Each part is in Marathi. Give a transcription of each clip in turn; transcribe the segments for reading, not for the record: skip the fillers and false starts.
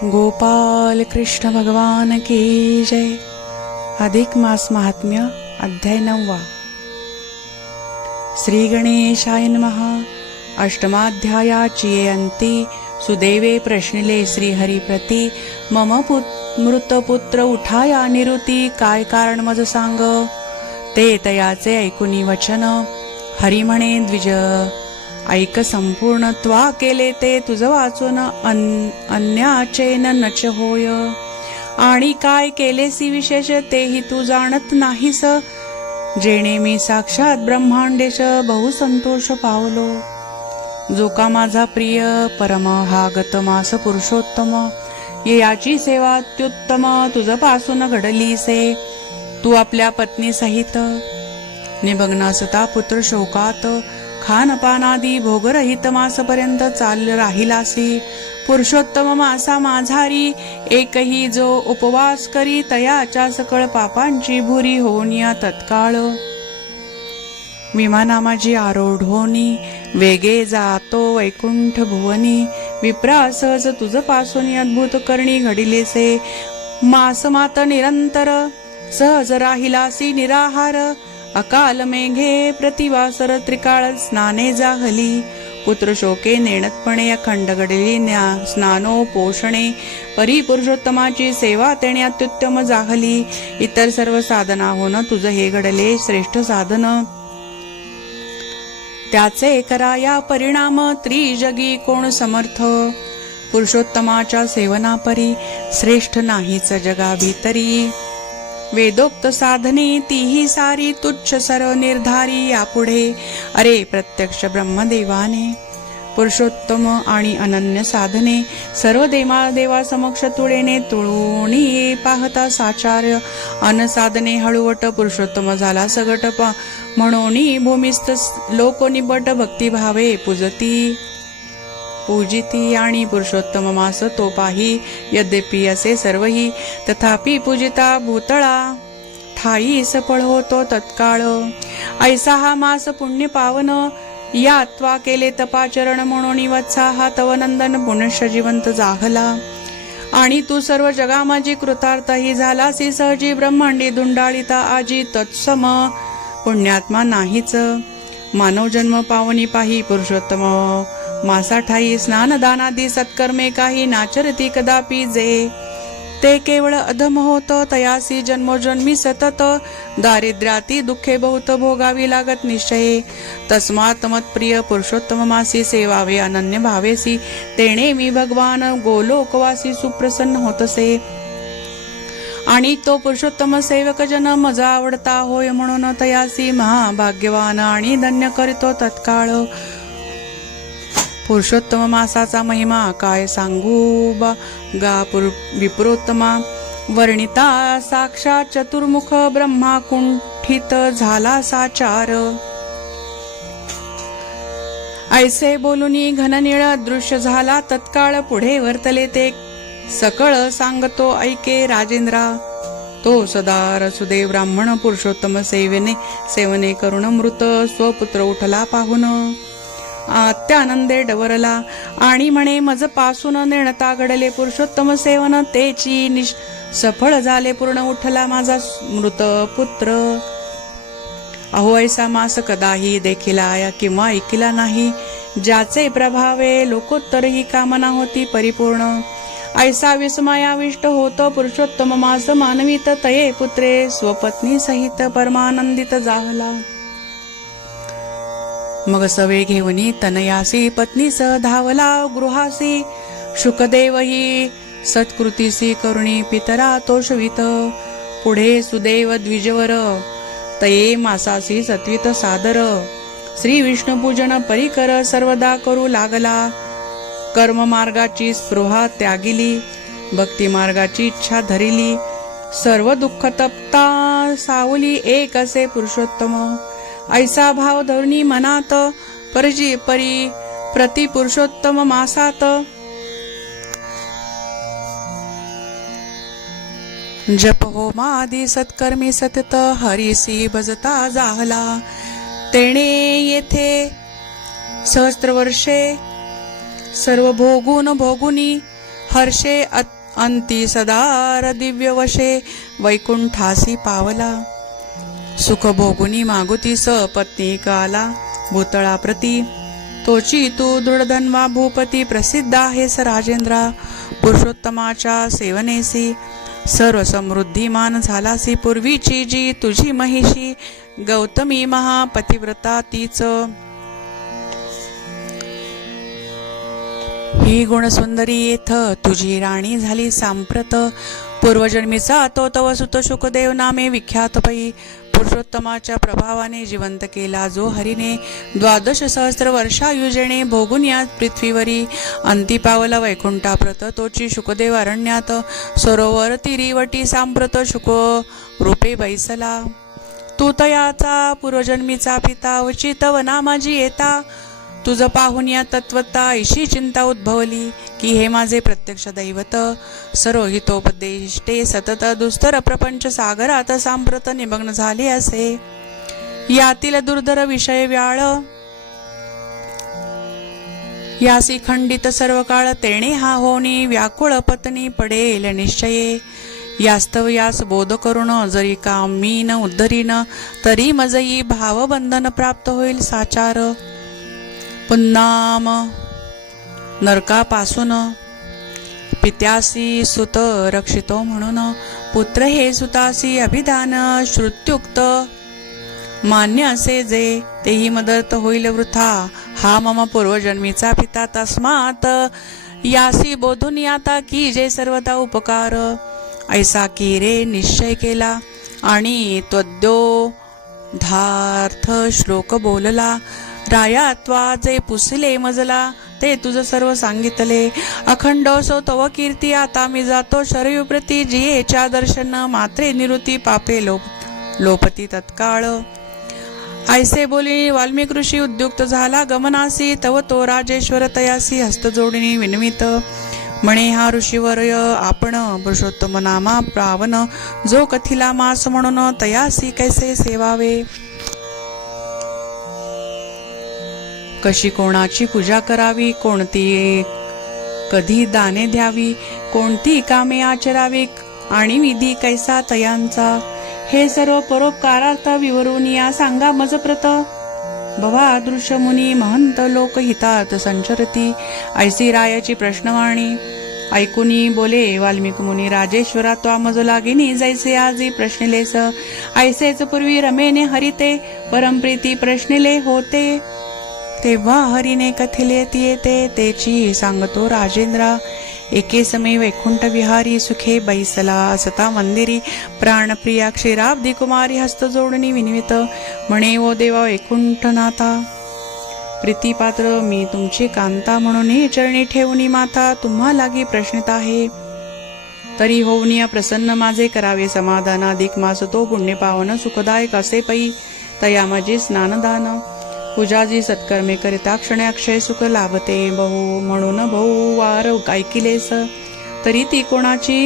गोपाल कृष्ण भगवान की जय। अधिक मास महात्म्य अध्याय 9। श्री गणेशाय नमः। अष्टमाध्यायाची अंती सुदेवे प्रश्निले श्रीहरी प्रती मम मृतपुत्र उठाया निरुती काय कारण मज सांग। ते तयाचे ऐकुनी वचन हरी म्हणे द्विज ऐक संपूर्ण त्वा केले ते तुझ वाचून अन्याचे नच होय। आणि काय केलेसी विशेष तेही तू जाणत नाहीस। जेणे मी साक्षात ब्रह्मांडेश बहु संतोष पावलो। जो का माझा प्रिय परम हा गतमास पुरुषोत्तम याची सेवा अत्युत्तम तुझ पासून घडलीसे। तू आपल्या पत्नी सहित निमग्नासता पुत्र शोकात खानपानादी भोगरहित मासपर्यंत चाल राहिलासी। पुरुषोत्तम मासा माझारी एकही जो उपवास करी तयाच्या सकळ पापांची भुरी होनिया तत्काळ। विमाना माझी आरोढ होनी वेगे जातो वैकुंठ भुवनी। विप्रासज तुझ पासून अद्भुत करणी घडिलेसे। मास मात निरंतर सहज राहिलासी निराहार। अकाल मेघे प्रतिवासर त्रिकाळ स्नाने जाहली। पुत्र शोके नेणतपणे अखंड घडली स्नानो पोषणे। परिपुरुषोत्तमाची सेवा तेणे अत्युत्तम जाहली। इतर सर्व साधना होन तुझ हे घडले श्रेष्ठ साधन। त्याचे कराया परिणाम त्रिजगी कोण समर्थ। पुरुषोत्तमाच्या सेवनापरी श्रेष्ठ नाहीच जगा भीतरी। वेदोक्त साधने तीही सारी तुच्छ सर्व निर्धारी यापुढे। अरे प्रत्यक्ष ब्रह्मदेवाने पुरुषोत्तम आणि अनन्य साधने सर्व देवा समक्ष तुळेने तुळूनी पाहता साचार्य। अनसाधने हळूवट पुरुषोत्तम झाला सगट म्हणूनी भूमिस्थ लोकोनिबट भक्तिभावे पूजिती आणि पुरुषोत्तम मास तो पाही। यद्यपि असे सर्वही तथापि पूजिता भूतळा ठाई सफळ होतो तत्काळ। ऐसा हा मास पुण्य पावन यात्वा केले तपाचरण म्हणून वत्साहा तव नंदन पुनश्य जिवंत जाहला। आणि तू सर्व जगा माझी कृतार्थही झालासी सहजी ब्रह्मांडी दुंडाळिता आजी तत्सम पुण्यात्मा नाहीच। मानव जन्म पावनी पाही पुरुषोत्तम मासा ठाई स्नान दानादी सत्कर्मे काही नाचरती कदापि जे। ते केवळ अधम होत तयासी जन्मोजन्मी सतत। दारिद्र्याती दुःखे बहुत भोगावी लागत निश्चये। तस्मात् मत्प्रिय पुरुषोत्तम मासी सेवावे अनन्य भावेसी। तेणे मी भगवान गोलोकवासी सुप्रसन्न होतसे। आणि तो पुरुषोत्तम सेवक जन मजा आवडता होय म्हणून तयासी महाभाग्यवान आणि धन्य करीतो तत्काळ। पुरुषोत्तम मासाचा महिमा काय सांगू गा विप्रोत्तमा। वर्णिता साक्षात चतुर्मुख ब्रह्मा कुंठित झाला साचार। ऐसे बोलुनी घननीळ दृश्य झाला तत्काळ। पुढे वर्तले ते सकळ सांगतो ऐके राजेंद्रा। तो सदार सुदेव ब्राह्मण पुरुषोत्तम सेवने करुण मृत स्वपुत्र उठला पाहून अत्यानंदे डवरला। आणि म्हणे मज पासून नेणता घडले पुरुषोत्तम सेवन तेची सफळ झाले पूर्ण उठला माझा मृत पुत्र। अहो ऐसा मास कदाही देखिला किंवा ऐकिला नाही। ज्याचे प्रभावे लोकोत्तर ही कामना होती परिपूर्ण। ऐसा विस्मयाविष्ट होतो पुरुषोत्तम मास मानवीत तये पुत्रे स्वपत्नी सहित परमानंदित जाहला। मग सवे घेऊनी तनयासी पत्नीस धावला गृहासी। शुकदेव ही सत्कृतीसी करुणी पितरा तोषवित। पुढे सुदेव द्विजवर तये मासासी सत्वित सादर। श्री विष्णू पूजन परिकर सर्वदा करू लागला। कर्म मार्गाची स्पृहा त्यागिली भक्ती मार्गाची इच्छा धरिली। सर्व दुःख तप्ता सावली एक असे पुरुषोत्तम। ऐसा भाव धरुनी मनात प्रति पुरुषोत्तम मासात। जप होमादी सत्कर्मी सतत हरिसी भजता जाहला। तेणे येथे सहस्त्र वर्षे सर्व भोगुनी हर्षे अंती सदार दिव्य वशे वैकुंठासी पावला. सुख भोगुनी मागुतीस पत्नी काला भूतळा प्रती. तोची तू दृढधन्वा भूपती प्रसिद्ध आहेस राजेंद्रा. पुरुषोत्तमाच्या सेवनेसी सर्व समृद्धिमान झालासी. पूर्वीची जी तुझी महिषी गौतमी महापतिव्रता तीच. ही गुणसुंदरी येथ तुझी राणी झाली सांप्रत. पूर्वजन्मीचा तो तव सुत शुकदेव नामे विख्यात पै. पुरुषोत्तमाच्या प्रभावाने जिवंत केला जो हरीने. 12 सहस्र वर्षायुजेने भोगून या पृथ्वीवरी. अंती पावला वैकुंठाप्रत तोची शुकदेव अरण्यात. सरोवर तिरीवटी सांप्रत शुक रूपे बैसला. तू तयाचा पूर्वजन्मीचा पिता उचित वना माझी येता. तुझ पाहून या तत्वता ऐशी चिंता उद्भवली की हे माझे प्रत्यक्ष दैवत. सर्व हितोपदेष्टे सतत दुस्तर प्रपंच सागरात सांप्रत निमग्न झाले असे. यातील दुर्धर विषय व्याळ यासी खंडित सर्व काळ. तेणे हा होणी व्याकुळ पत्नी पडेल निश्चये. यास्तव यास बोध करून जरी कामीन उद्धरीन तरी मजई भावबंधन प्राप्त होईल साचार. पुन्नाम नरकापासून पित्यासी सुत रक्षितो म्हणून. पुत्र हे सुतासी अभिधान श्रुत्युक्त मान्य असे जे. तेही मदत होईल वृथा हा मम पूर्वजन्मीचा पिता. तस्मात यासी बोधून याता की जे सर्वदा उपकार. ऐसा की रे निश्चय केला आणि त्वद्योधार्थ श्लोक बोलला. राया त्वा जे पुसले मजला ते तुझ सर्व सांगितले. अखंड सो तव कीर्ती आता मी जातो शरयू प्रती. जियेच्या दर्शन मात्रे निवृत्ती पापे लोपती तत्काळ. ऐसे बोली वाल्मिक ऋषी उद्युक्त झाला गमनासी. तव तो राजेश्वर तयासी हस्त जोडणी विनवित. म्हणे हा ऋषीवर्य आपण पुरुषोत्तम नामा पावन. जो कथिला मास म्हणून तयासी कैसे सेवावे. कशी कोणाची पूजा करावी. कोणती कधी दाने द्यावी. कोणती कामे आचरावी आणि विधी कैसा तयांचा. हे सर्व परोपकारार्थ विवरून या सांगा मजप्रत. भवा दृश्य मुनी महंत लोक हितात संचरती. ऐसी रायाची प्रश्नवाणी ऐकुनी बोले वाल्मिक मुनी. राजेश्वरा त्वा मज लागिनी जैसे आजी प्रश्निलेस. ऐसेच पूर्वी रमेने हरिते परमप्रीती प्रश्निले होते. तेव्हा हरीने कथिले येते तेची सांगतो राजेंद्रा. एके समय वैकुंठ विहारी सुखे बैसला असता मंदिरी. प्राणप्रिया क्षीराब्दी कुमारी हस्त जोडणी विनवित. म्हणे ओ देवा वैकुंठनाथा प्रीतीपात्र मी तुमची कांता. म्हणून ही चरणी ठेवणी माता तुम्हा लागी प्रश्नित आहे. तरी होऊन प्रसन्न माझे करावे समाधान. अधिक मास तो पुण्य पावन सुखदायक असे पै. तया माझे स्नानदान पूजाजी सत्कर्मे करिता क्षणे अक्षय सुख लाभते बहु. म्हणून बहु वार ऐकिलेस तरी ती कोणाची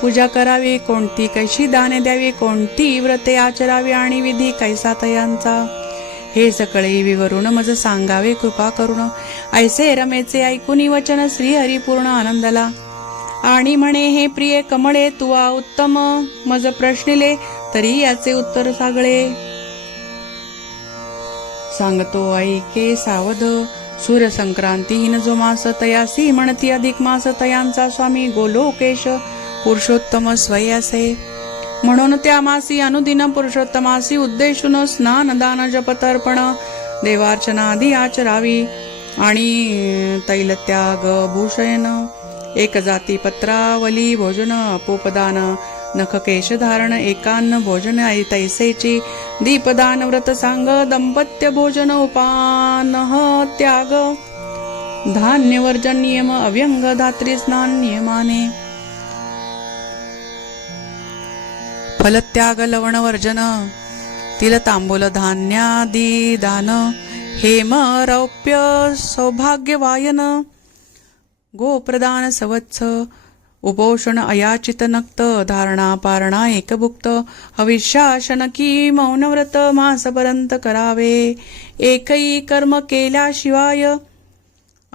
पूजा करावी. कोणती कैशी दाने द्यावी. कोणती व्रते आचरावी आणि विधी कैसा तयांचा. हे सकळे विवरून मज सांगावे कृपा करून. ऐसे रमेचे ऐकुनी वचन श्री हरी पूर्ण आनंदला. आणि म्हणे हे प्रिय कमळे तुवा उत्तम मज प्रश्निले तरी याचे उत्तर सागळे. सांगतो ऐके सावध. सूर्य संक्रांतीहीन जो मास तयासी म्हणती अधिक मास तयांचा. स्वामी गोलोकेश पुरुषोत्तम स्वयसे. म्हणून त्या मासी अनुदिन पुरुषोत्तमासी उद्देशून स्नान दान जपतर्पण देवार्चनादी आचरावी. आणि तैलत्याग भूषयन एक जाती पत्रावली भोजन अपोपदान. नख केश धारण एकान्न भोजन तैसेची. दीपदान व्रत सांग दंपत्य भोजन उपानह त्याग. धान्य वर्जन नियम अव्यंग धात्री स्नान नियमाने. फलत्याग लवण वर्जन तिल तांबूल धान्यादी दान. हेम रौप्य सौभाग्य वायन गोप्रदान सवत्स. उपोषण अयाचित नक्त धारणा पारणा एकभुक्त. हविष्याशनकी मौनव्रत मासपर्यंत करावे. एकही कर्म केल्याशिवाय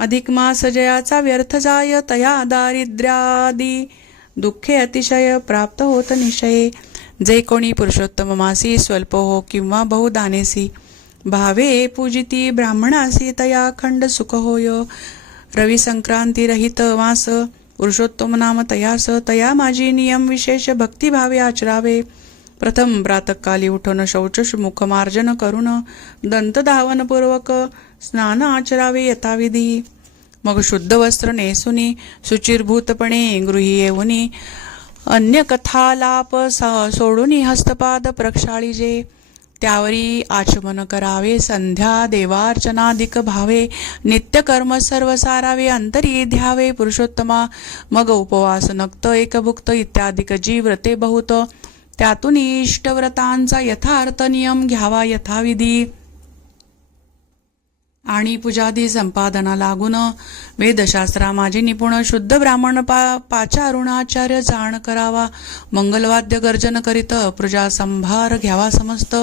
अधिक मास जयाचा व्यर्थ जाय, तया दारिद्र्यादी दुःखे अतिशय प्राप्त होत निशये. जे कोणी पुरुषोत्तम मासी स्वल्प हो किंवा बहुदानेसी भावे पूजिती ब्राह्मणासी, तया अखंड सुख होय. रवी संक्रांती रहित मास पुरुषोत्तम नाम तयास, तया माझी नियम विशेष भक्तिभावे आचरावे. प्रथम प्रातःकाली उठून शौच मुखमार्जन करून दंतधावन पूर्वक स्नान आचरावे यथाविधी. मग शुद्ध वस्त्र नेसुनी शुचिर्भूतपणे गृही येऊनी अन्य कथालाप सोडून हस्तपाद प्रक्षाळीजे. त्यावरी आचमन करावे, संध्या देवार्चनादिक भावे, नित्यकर्म सर्व सारावे, अंतरी ध्यावे पुरुषोत्तमा. मग उपवास नक्त एकभुक्त इत्यादिक जी व्रते बहुत, त्यातून इष्टव्रतांचा यथार्थ नियम घ्यावा यथाविधी. आणि पूजादी संपादना लागून वेदशास्त्रा माझे निपुण शुद्ध ब्राह्मण पाचारुणाचार्य जाण करावा. मंगलवाद्य गर्जन करीत प्रजा संभार घ्यावा समस्त.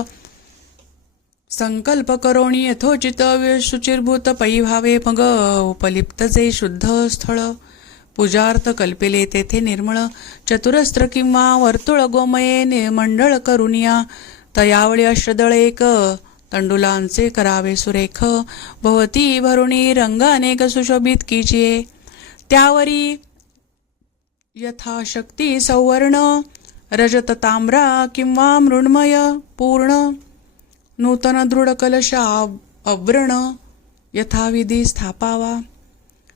संकल्प करोणी यथोचित शुचिर्भूत पै व्हावे. मग उपलिप्त जे शुद्ध स्थळ पूजार्थ कल्पिले तेथे निर्मळ चतुरस्त्र किंवा वर्तुळ गोमये मंडळ करुनिया. तयावळी अष्टदळ एक तंडुलांचे करावे सुरेख. भवती भरुणी रंग अनेक सुशोभित कीजिये. त्यावरी यथाशक्ती सौवर्ण रजत ताम्रा किंवा मृण्मय पूर्ण नूतन दृढ कलश अव्रण यथाविधी स्थापावा.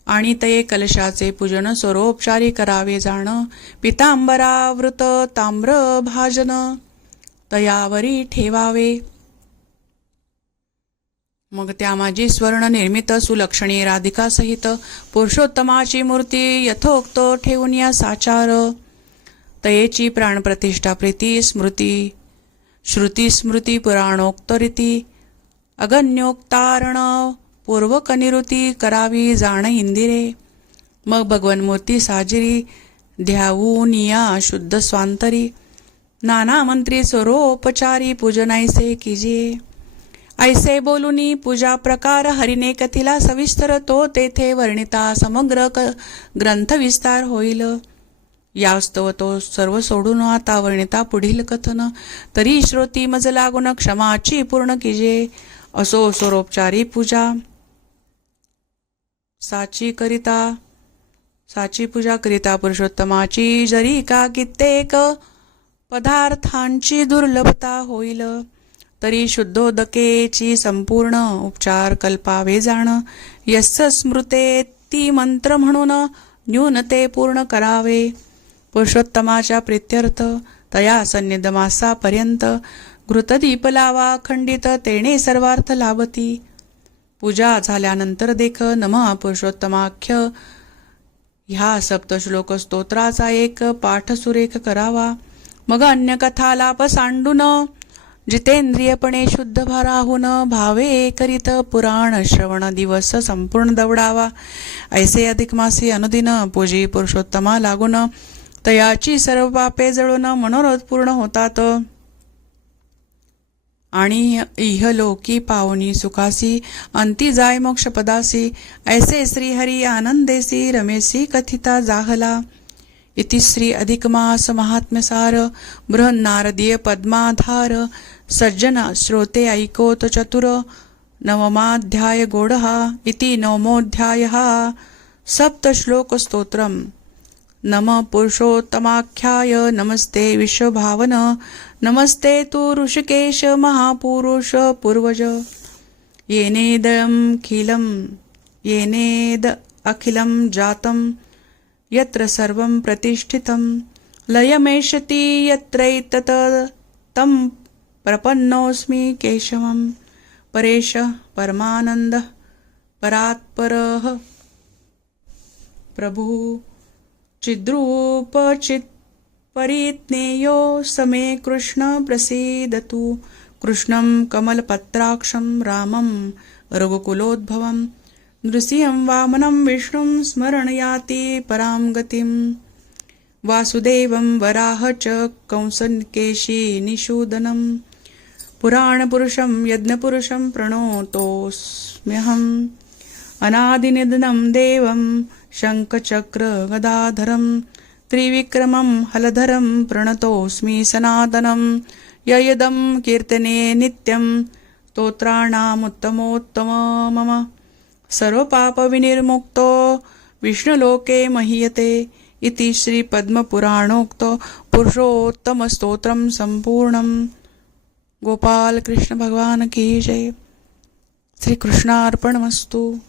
आणि ते कलशाचे पूजन स्वरोपचारी करावे जाण. पितांबरावृत ताम्र भाजन तयावरी ठेवावे. मग त्या माझी स्वर्ण निर्मित सुलक्षणी राधिका सहित पुरुषोत्तमाची मूर्ती यथोक्त ठेवून या साचार. तयेची प्राणप्रतिष्ठा प्रीती स्मृती श्रुती स्मृती पुराणोक्त रीती अगण्योक्तारण पूर्वक निवृत्ती करावी जाण इंदिरे. मग भगवन्मूर्ती साजिरी ध्यावून या शुद्ध स्वांतरी. नाना मंत्री स्वरोपचारी पूजनायसे कीजिये. ऐसे बोलुनी पूजा प्रकार हरिने कथिला सविस्तर. तो तेथे वर्णिता समग्र ग्रंथ विस्तार होईल. यास्तव तो सर्व सोडून आता वर्णिता पुढील कथन. तरी श्रोती मज लागून क्षमाची पूर्ण कीजे. असो स्वरोपचारी पूजा साची पूजा करिता पुरुषोत्तमाची जरी का कित्येक पदार्थांची दुर्लभता होईल. तरी शुद्धोदकेची संपूर्ण उपचार कल्पावे जाण. यस्य स्मृते ती मंत्र म्हणून न्यूनते पूर्ण करावे. पुरुषोत्तमाच्या प्रीत्यर्थ तया सन्निधमासापर्यंत घृतदीप लावा खंडित तेणे सर्वार्थ लाभती. पूजा झाल्यानंतर देख नमः पुरुषोत्तमाख्य ह्या सप्तश्लोक स्तोत्राचा एक पाठ सुरेख करावा. मग अन्य कथालाप सांडून जितेंद्रियपणे शुद्ध राहून भावे करीत पुराण श्रवण दिवस संपूर्ण दवडावा. ऐसे अधिक मासी अनुदिन पूजी पुरुषोत्तमा लागून तयाची सर्व पापे जळून मनोरथ पूर्ण होतात. आणि इहलोकी पावनी सुखासी अंती जाय मोक्षपदासी. ऐसे श्रीहरी आनंदेसी रमेसी कथिता जाहला. इति श्री अधिक मास महात्म्यसार बृहन्नारदीय पद्माधार. सज्जन श्रोते ऐकोत चतुर. नवमाध्याय गोडहा. इति नवमोऽध्यायः. सप्तश्लोक स्तोत्रम्. नम पुरुषोत्तमाख्याय नमस्ते विश्वभावन. नमस्ते तु ऋषिकेश महापुरुष पूर्वज. येनेद अखिलं जातं यत्र सर्वं प्रतिष्ठितं. लयमेषति यत्रैतत् तं प्रपन्नोऽस्मि केशवम्. परेश परमानंद परात्परः प्रभु चिद्रूप चित्परिज्ञेयो समे कृष्ण प्रसीदतु. कृष्णं कमलपत्राक्षं रामं रघुकुलोद्भवं नृसिंहं वामनं विष्णुं स्मरणयाति परां गतिं. वासुदेवं वराह च कंसकेशी निषूदनं. पुराणपुरुषं यज्ञपुरुषं प्रणतोऽस्म्यहम्. अनादिनिधनं देवं शङ्खचक्रगदाधरं त्रिविक्रमं हलधरं प्रणतोऽस्मि सनातनं ययदं कीर्तने नित्यं स्तोत्राणामुत्तमोत्तम मम सर्वपापविनिर्मुक्तो विष्णुलोके महीयते इति श्रीपद्मपुराणोक्तो पुरुषोत्तमस्तोत्रं सम्पूर्णं। गोपाल कृष्ण भगवान की जय। श्री कृष्णार्पणमस्तु।